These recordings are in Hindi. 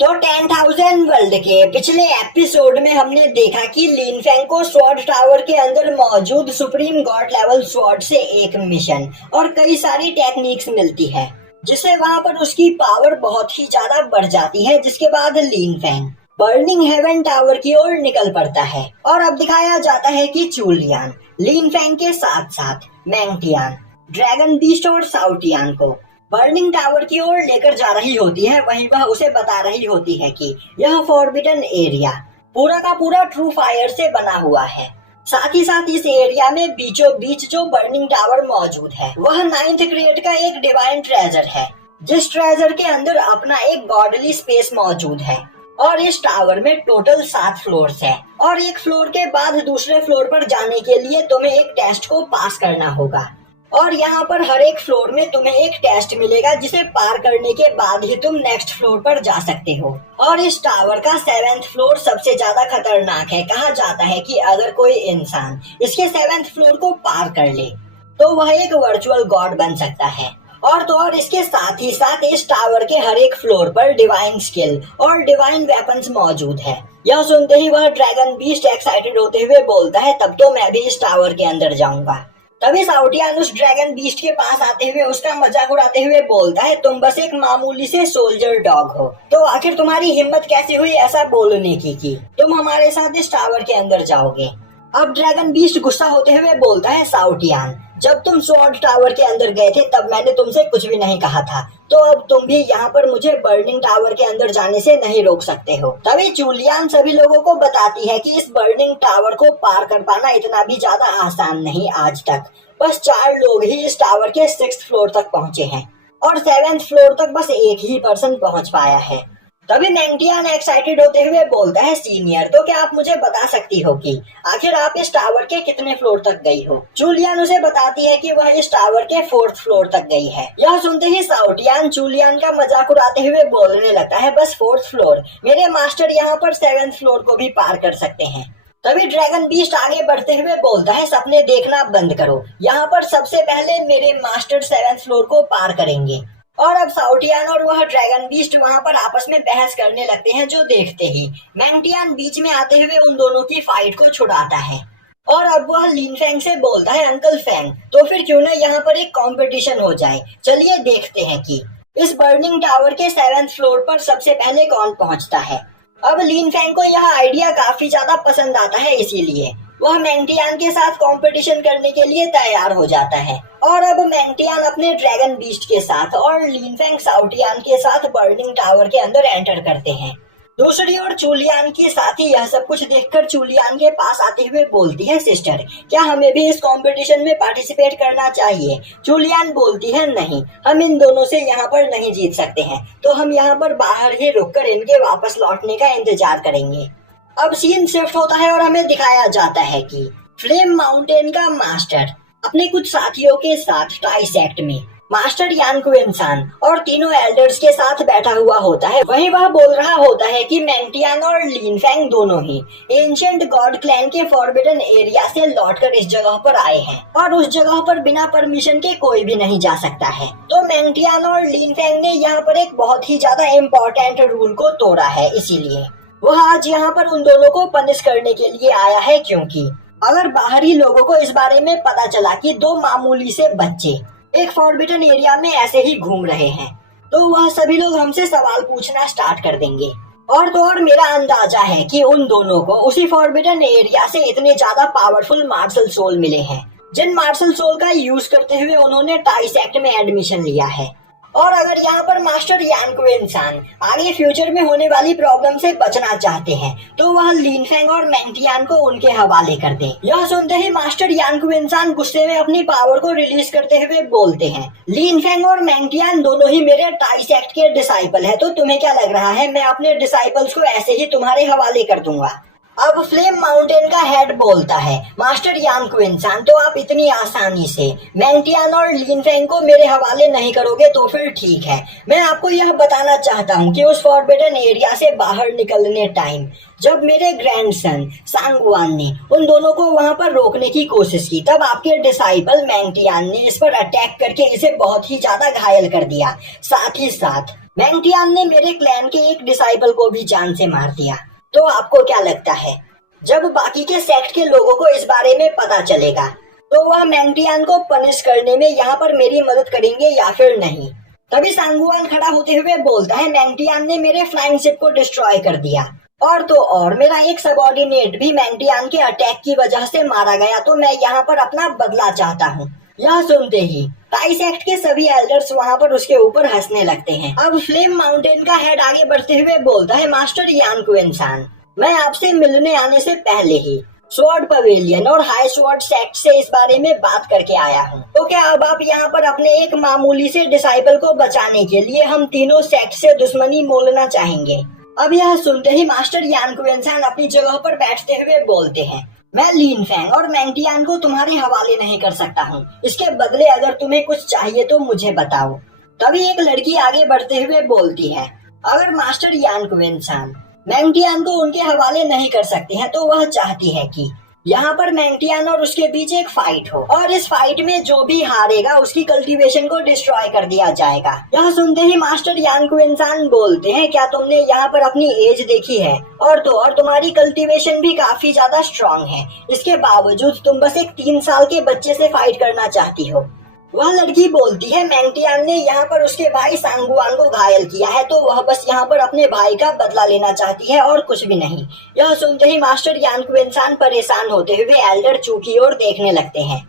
तो 10,000 वर्ल्ड के पिछले एपिसोड में हमने देखा कि लिन फैंग को स्वॉर्ड टावर के अंदर मौजूद सुप्रीम गॉड लेवल स्वॉर्ड से एक मिशन और कई सारी टेक्निक्स मिलती है, जिससे वहां पर उसकी पावर बहुत ही ज्यादा बढ़ जाती है। जिसके बाद लिन फैंग बर्निंग हेवन टावर की ओर निकल पड़ता है और अब दिखाया जाता है कि चूलियान लिन फैंग के साथ साथ मैंगटियान, ड्रैगन बीस्ट और साउटियान को बर्निंग टावर की ओर लेकर जा रही होती है। वहीं वह उसे बता रही होती है कि यह फॉरबिडन एरिया पूरा का पूरा ट्रू फायर से बना हुआ है। साथ ही साथ इस एरिया में बीचों बीच जो बर्निंग टावर मौजूद है वह 9th ग्रेड का एक डिवाइन ट्रेजर है, जिस ट्रेजर के अंदर अपना एक गॉडली स्पेस मौजूद है। और इस टावर में टोटल 7 फ्लोर्स है और एक फ्लोर के बाद दूसरे फ्लोर पर जाने के लिए तुम्हें एक टेस्ट को पास करना होगा। और यहाँ पर हर एक फ्लोर में तुम्हें एक टेस्ट मिलेगा, जिसे पार करने के बाद ही तुम नेक्स्ट फ्लोर पर जा सकते हो। और इस टावर का 7th फ्लोर सबसे ज्यादा खतरनाक है। कहा जाता है कि अगर कोई इंसान इसके 7th फ्लोर को पार कर ले तो वह एक वर्चुअल गॉड बन सकता है। और तो और इसके साथ ही साथ इस टावर के हर एक फ्लोर पर डिवाइन स्किल और डिवाइन वेपन्स मौजूद है। यह सुनते ही वह ड्रैगन बीस्ट एक्साइटेड होते हुए बोलता है, तब तो मैं भी इस टावर के अंदर जाऊंगा। तभी साउटियान उस ड्रैगन बीस्ट के पास आते हुए उसका मजाक उड़ाते हुए बोलता है, तुम बस एक मामूली से सोल्जर डॉग हो, तो आखिर तुम्हारी हिम्मत कैसे हुई ऐसा बोलने की तुम हमारे साथ इस टावर के अंदर जाओगे। अब ड्रैगन बीस्ट गुस्सा होते हुए बोलता है, साउटियान जब तुम स्वॉर्ड टावर के अंदर गए थे तब मैंने तुमसे कुछ भी नहीं कहा था, तो अब तुम भी यहाँ पर मुझे बर्निंग टावर के अंदर जाने से नहीं रोक सकते हो। तभी चूलियान सभी लोगों को बताती है कि इस बर्निंग टावर को पार कर पाना इतना भी ज्यादा आसान नहीं। आज तक बस 4 लोग ही इस टावर के 6th फ्लोर तक पहुँचे हैं और 7th फ्लोर तक बस एक ही पर्सन पहुँच पाया है। तभी मैंगटियान एक्साइटेड होते हुए बोलता है, सीनियर तो क्या आप मुझे बता सकती हो कि आखिर आप इस टावर के कितने फ्लोर तक गई हो। चूलियान उसे बताती है कि वह इस टावर के 4th फ्लोर तक गई है। यह सुनते ही साउटियान चूलियान का मजाक उड़ाते हुए बोलने लगता है, बस 4th फ्लोर, मेरे मास्टर यहाँ पर 7th फ्लोर को भी पार कर सकते हैं। तभी ड्रैगन बीस्ट आगे बढ़ते हुए बोलता है, सपने देखना बंद करो, यहाँ पर सबसे पहले मेरे मास्टर 7th फ्लोर को पार करेंगे। और अब साउटियान और वह ड्रैगन बीस्ट वहां पर आपस में बहस करने लगते हैं, जो देखते ही मैंगटियान बीच में आते हुए उन दोनों की फाइट को छुड़ाता है। और अब वह लिन फैंग से बोलता है, अंकल फैंग तो फिर क्यों ना यहाँ पर एक कंपटीशन हो जाए, चलिए देखते हैं कि इस बर्निंग टावर के 7th फ्लोर पर सबसे पहले कौन पहुंचता है। अब लिन फैंग को यह आइडिया काफी ज्यादा पसंद आता है, इसीलिए वह मैंगटियान के साथ कंपटीशन करने के लिए तैयार हो जाता है। और अब मैंगटियान अपने ड्रैगन बीस्ट के साथ और लिन फैंग साउटियान के साथ बर्निंग टावर के अंदर एंटर करते हैं। दूसरी ओर चूलियान के साथ ही यह सब कुछ देखकर चूलियान के पास आते हुए बोलती है, सिस्टर क्या हमें भी इस कंपटीशन में पार्टिसिपेट करना चाहिए। चूलियान बोलती है, नहीं, हम इन दोनों से यहाँ पर नहीं जीत सकते हैं, तो हम यहाँ पर बाहर ही रुककर इनके वापस लौटने का इंतजार करेंगे। अब सीन शिफ्ट होता है और हमें दिखाया जाता है कि फ्लेम माउंटेन का मास्टर अपने कुछ साथियों के साथ टाइसेक्ट में मास्टर यान क्विंसान और तीनों एल्डर्स के साथ बैठा हुआ होता है। वहीं वह बोल रहा होता है कि मैंगटियान और लिन फैंग दोनों ही एंशिएंट गॉड क्लैन के फॉरबिडन एरिया से लौटकर इस जगह पर आए हैं और उस जगह पर बिना परमिशन के कोई भी नहीं जा सकता है। तो मैंगटियान और लिन फैंग ने यहाँ पर एक बहुत ही ज्यादा इम्पोर्टेंट रूल को तोड़ा है, इसीलिए वह आज यहाँ पर उन दोनों को पनिश करने के लिए आया है। क्योंकि अगर बाहरी लोगों को इस बारे में पता चला कि 2 मामूली से बच्चे एक फॉरबिडन एरिया में ऐसे ही घूम रहे हैं, तो वह सभी लोग हमसे सवाल पूछना स्टार्ट कर देंगे। और तो और मेरा अंदाजा है कि उन दोनों को उसी फॉरबिडन एरिया से इतने ज्यादा पावरफुल मार्शल सोल मिले हैं, जिन मार्शल सोल का यूज करते हुए उन्होंने टाइसेक्ट में एडमिशन लिया है। और अगर यहाँ पर मास्टर यान क्विंसान आगे फ्यूचर में होने वाली प्रॉब्लम से बचना चाहते हैं, तो वह लिन फैंग और मैंगटियान को उनके हवाले कर दे। यह सुनते ही मास्टर यान क्विंसान गुस्से में अपनी पावर को रिलीज करते हुए बोलते हैं, लिन फैंग और मैंगटियान दोनों ही मेरे टाइसेक्ट के डिसाइपल है, तो तुम्हें क्या लग रहा है मैं अपने डिसाइपल्स को ऐसे ही तुम्हारे हवाले कर दूंगा। अब फ्लेम माउंटेन का हेड बोलता है, मास्टर यान क्विंसान तो आप इतनी आसानी से मैंगटियान और लिन फैंग को मेरे हवाले नहीं करोगे, तो फिर ठीक है। मैं आपको यह बताना चाहता हूँ कि उस फॉरबिडन एरिया से बाहर निकलने टाइम जब मेरे ग्रैंडसन सांगवान ने उन दोनों को वहां पर रोकने की कोशिश की, तब आपके डिसाइपल मैंगटियान ने इस पर अटैक करके इसे बहुत ही ज्यादा घायल कर दिया। साथ ही साथ मैंगटियान ने मेरे क्लैन के एक डिसाइपल को भी जान से मार दिया। तो आपको क्या लगता है, जब बाकी के सेक्ट के लोगों को इस बारे में पता चलेगा तो वह मैंगटियान को पनिश करने में यहाँ पर मेरी मदद करेंगे या फिर नहीं? तभी सांगुआन खड़ा होते हुए बोलता है, मैंगटियान ने मेरे फ्लाइंग शिप को डिस्ट्रॉय कर दिया और तो और मेरा एक सबऑर्डिनेट भी मैंगटियान के अटैक की वजह से मारा गया, तो मैं यहाँ पर अपना बदला चाहता हूँ। यह सुनते ही टाई सेक्ट के सभी एल्डर्स वहाँ पर उसके ऊपर हंसने लगते हैं। अब फ्लेम माउंटेन का हेड आगे बढ़ते हुए बोलता है, मास्टर यान कुएंसान, मैं आपसे मिलने आने से पहले ही स्वॉर्ड पवेलियन और हाई स्वॉर्ड सेक्ट से इस बारे में बात करके आया हूँ। तो क्या अब आप यहाँ पर अपने एक मामूली से डिसाइपल को बचाने के लिए हम तीनों सेक्ट से दुश्मनी मोलना चाहेंगे? अब यह सुनते ही मास्टर यान कुएंसान अपनी जगह पर बैठते हुए बोलते हैं, मैं लीन फैंग और मैंगटियान को तुम्हारे हवाले नहीं कर सकता हूँ। इसके बदले अगर तुम्हें कुछ चाहिए तो मुझे बताओ। तभी एक लड़की आगे बढ़ते हुए बोलती है, अगर मास्टर यान कुएंसान मैंगटियान को उनके हवाले नहीं कर सकते हैं तो वह चाहती है कि यहाँ पर मैंगटियान और उसके बीच एक फाइट हो और इस फाइट में जो भी हारेगा उसकी कल्टीवेशन को डिस्ट्रॉय कर दिया जाएगा। यह सुनते ही मास्टर यान कुएंसान बोलते हैं, क्या तुमने यहाँ पर अपनी एज देखी है? और तो और तुम्हारी कल्टीवेशन भी काफी ज्यादा स्ट्रांग है, इसके बावजूद तुम बस एक 3 साल के बच्चे से फाइट करना चाहती हो। वह लड़की बोलती है, मैंगटियान ने यहाँ पर उसके भाई सांगुआन को घायल किया है तो वह बस यहाँ पर अपने भाई का बदला लेना चाहती है और कुछ भी नहीं। यह सुनते ही मास्टर यान कुएंसान परेशान होते हुए एल्डर चू की ओर देखने लगते हैं।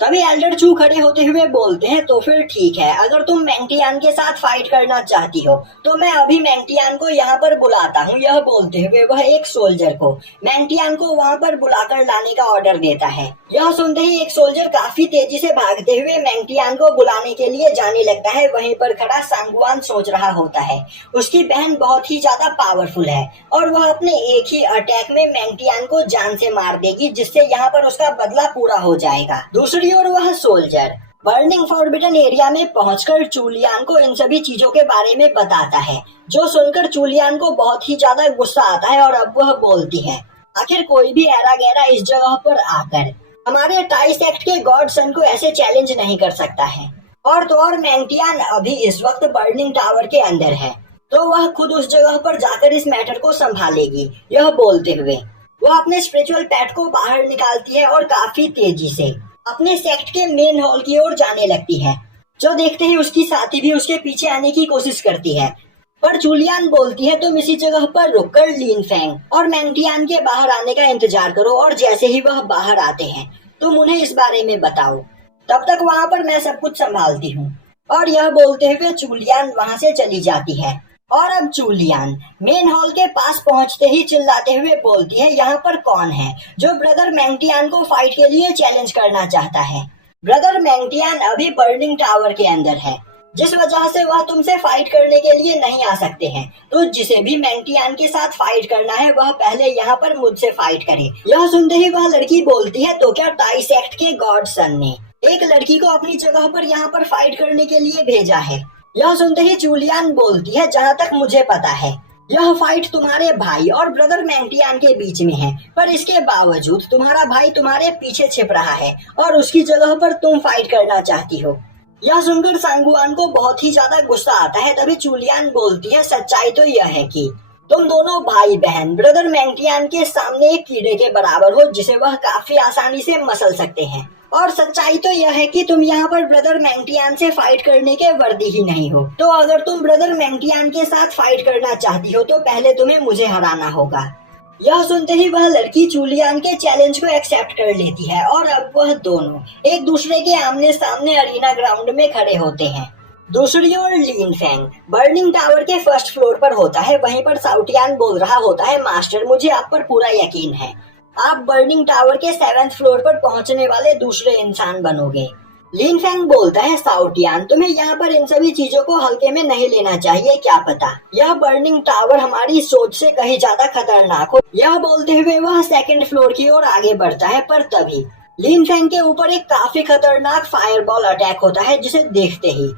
तभी एल्डर चू खड़े होते हुए बोलते हैं, तो फिर ठीक है, अगर तुम मैंगटियान के साथ फाइट करना चाहती हो तो मैं अभी मैंगटियान को यहाँ पर बुलाता हूँ। यह बोलते हुए वह एक सोल्जर को मैंगटियान को वहाँ पर बुलाकर लाने का ऑर्डर देता है। यह सुनते ही एक सोल्जर काफी तेजी से भागते हुए मैंगटियान को बुलाने के लिए जाने लगता है। वहीं पर खड़ा सांगुआन सोच रहा होता है, उसकी बहन बहुत ही ज्यादा पावरफुल है और वह अपने एक ही अटैक में मैंगटियान को जान से मार देगी, जिससे यहाँ पर उसका बदला पूरा हो जाएगा। दूसरी और वह सोल्जर बर्निंग फॉरबिडन एरिया में पहुंचकर चूलियान को इन सभी चीजों के बारे में बताता है, जो सुनकर चूलियान को बहुत ही ज्यादा गुस्सा आता है और अब वह बोलती है, आखिर कोई भी ऐरा गैरा इस जगह पर आकर हमारे टाई सेक्ट के गॉड सन को ऐसे चैलेंज नहीं कर सकता है। और तो और मैंगटियान अभी इस वक्त बर्निंग टावर के अंदर है, तो वह खुद उस जगह पर जाकर इस मैटर को संभालेगी। यह बोलते हुए वह अपने स्पिरिचुअल पैट को बाहर निकालती है और काफी तेजी से अपने सेक्ट के मेन हॉल की ओर जाने लगती है। जो देखते ही उसकी साथी भी उसके पीछे आने की कोशिश करती है, पर जूलियन बोलती है, तुम इसी जगह पर रुककर लीन फैंग और मैंगटियान के बाहर आने का इंतजार करो और जैसे ही वह बाहर आते हैं तुम उन्हें इस बारे में बताओ, तब तक वहाँ पर मैं सब कुछ संभालती हूँ। और यह बोलते हुए जूलियन वहाँ से चली जाती है। और अब जूलियन मेन हॉल के पास पहुंचते ही चिल्लाते हुए बोलती है, यहाँ पर कौन है जो ब्रदर मैंगटियान को फाइट के लिए चैलेंज करना चाहता है? ब्रदर मैंगटियान अभी बर्निंग टावर के अंदर है, जिस वजह से वह तुमसे फाइट करने के लिए नहीं आ सकते हैं। तो जिसे भी मैंगटियान के साथ फाइट करना है वह पहले यहाँ पर मुझसे फाइट करे। यह सुनते ही वह लड़की बोलती है, तो क्या टाई सेक्ट के गॉड सन ने एक लड़की को अपनी जगह पर यहाँ पर फाइट करने के लिए भेजा है? यह सुनते ही जूलियन बोलती है, जहाँ तक मुझे पता है यह फाइट तुम्हारे भाई और ब्रदर मैंगटियान के बीच में है, पर इसके बावजूद तुम्हारा भाई तुम्हारे पीछे छिप रहा है और उसकी जगह पर तुम फाइट करना चाहती हो। यह सुनकर सांगुआन को बहुत ही ज्यादा गुस्सा आता है। तभी जूलियन बोलती है, सच्चाई तो यह है कि तुम दोनों भाई बहन ब्रदर मैंगटियान के सामने एक कीड़े के बराबर हो, जिसे वह काफी आसानी से मसल सकते हैं। और सच्चाई तो यह है कि तुम यहाँ पर ब्रदर मैंगटियान से फाइट करने के वर्दी ही नहीं हो। तो अगर तुम ब्रदर मैंगटियान के साथ फाइट करना चाहती हो तो पहले तुम्हें मुझे हराना होगा। यह सुनते ही वह लड़की जूलियन के चैलेंज को एक्सेप्ट कर लेती है और अब वह दोनों एक दूसरे के आमने सामने अरीना ग्राउंड में खड़े होते हैं। दूसरी ओर लीन फैंग बर्निंग टावर के फर्स्ट फ्लोर पर होता है। वहीं पर साउटियान बोल रहा होता है, मास्टर मुझे आप पर पूरा यकीन है, आप बर्निंग टावर के 7th फ्लोर पर पहुंचने वाले दूसरे इंसान बनोगे। लीन फैंग बोलता है, साउटियान तुम्हें यहाँ पर इन सभी चीजों को हल्के में नहीं लेना चाहिए, क्या पता यह बर्निंग टावर हमारी सोच से कहीं ज्यादा खतरनाक हो। यह बोलते हुए वह 2nd फ्लोर की ओर आगे बढ़ता है, पर तभी लीन फैंग के ऊपर एक काफी खतरनाक फायरबॉल अटैक होता है, जिसे देखते ही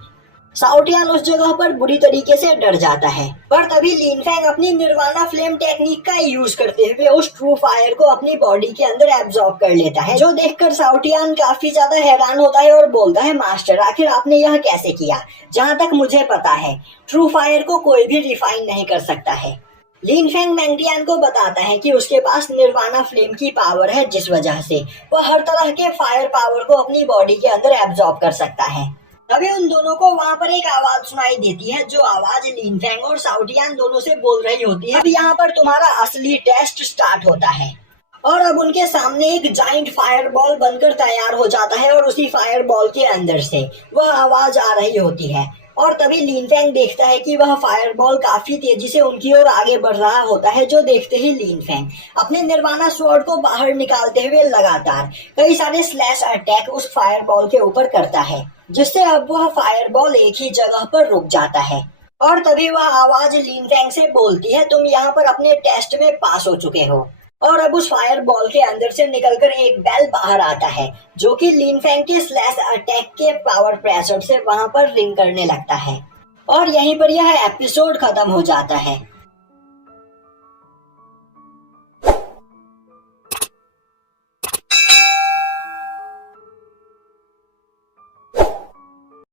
साउटियान उस जगह पर बुरी तरीके से डर जाता है, पर तभी लिन फैंग अपनी निर्वाणा फ्लेम टेक्निक का यूज करते हुए उस ट्रू फायर को अपनी बॉडी के अंदर एब्जॉर्ब कर लेता है, जो देखकर साउटियान काफी ज्यादा हैरान होता है और बोलता है, मास्टर आखिर आपने यह कैसे किया? जहाँ तक मुझे पता है ट्रू फायर को कोई भी रिफाइन नहीं कर सकता है। लिन फैंग मैंगटियान को बताता है कि उसके पास निर्वाणा फ्लेम की पावर है, जिस वजह से वह हर तरह के फायर पावर को अपनी बॉडी के अंदर एब्जॉर्ब कर सकता है। तभी उन दोनों को वहाँ पर एक आवाज सुनाई देती है, जो आवाज लिन फैंग और साउटियान दोनों से बोल रही होती है, अब यहाँ पर तुम्हारा असली टेस्ट स्टार्ट होता है। और अब उनके सामने एक जाइंट फायर बॉल बनकर तैयार हो जाता है और उसी फायर बॉल के अंदर से वह आवाज आ रही होती है। और तभी लिन फैंग देखता है कि वह फायर बॉल काफी तेजी से उनकी ओर आगे बढ़ रहा होता है, जो देखते ही लिन फैंग अपने निर्वाणा स्वॉर्ड को बाहर निकालते हुए लगातार कई सारे स्लैश अटैक उस फायर बॉल के ऊपर करता है, जिससे अब वह फायर बॉल एक ही जगह पर रुक जाता है। और तभी वह आवाज लिन फैंग से बोलती है, तुम यहाँ पर अपने टेस्ट में पास हो चुके हो। और अब उस फायर बॉल के अंदर से निकलकर एक बेल बाहर आता है, जो कि लिन फैंग के स्लैश अटैक के पावर प्रेशर से वहां पर रिंग करने लगता है। और यहीं पर यह एपिसोड खत्म हो जाता है।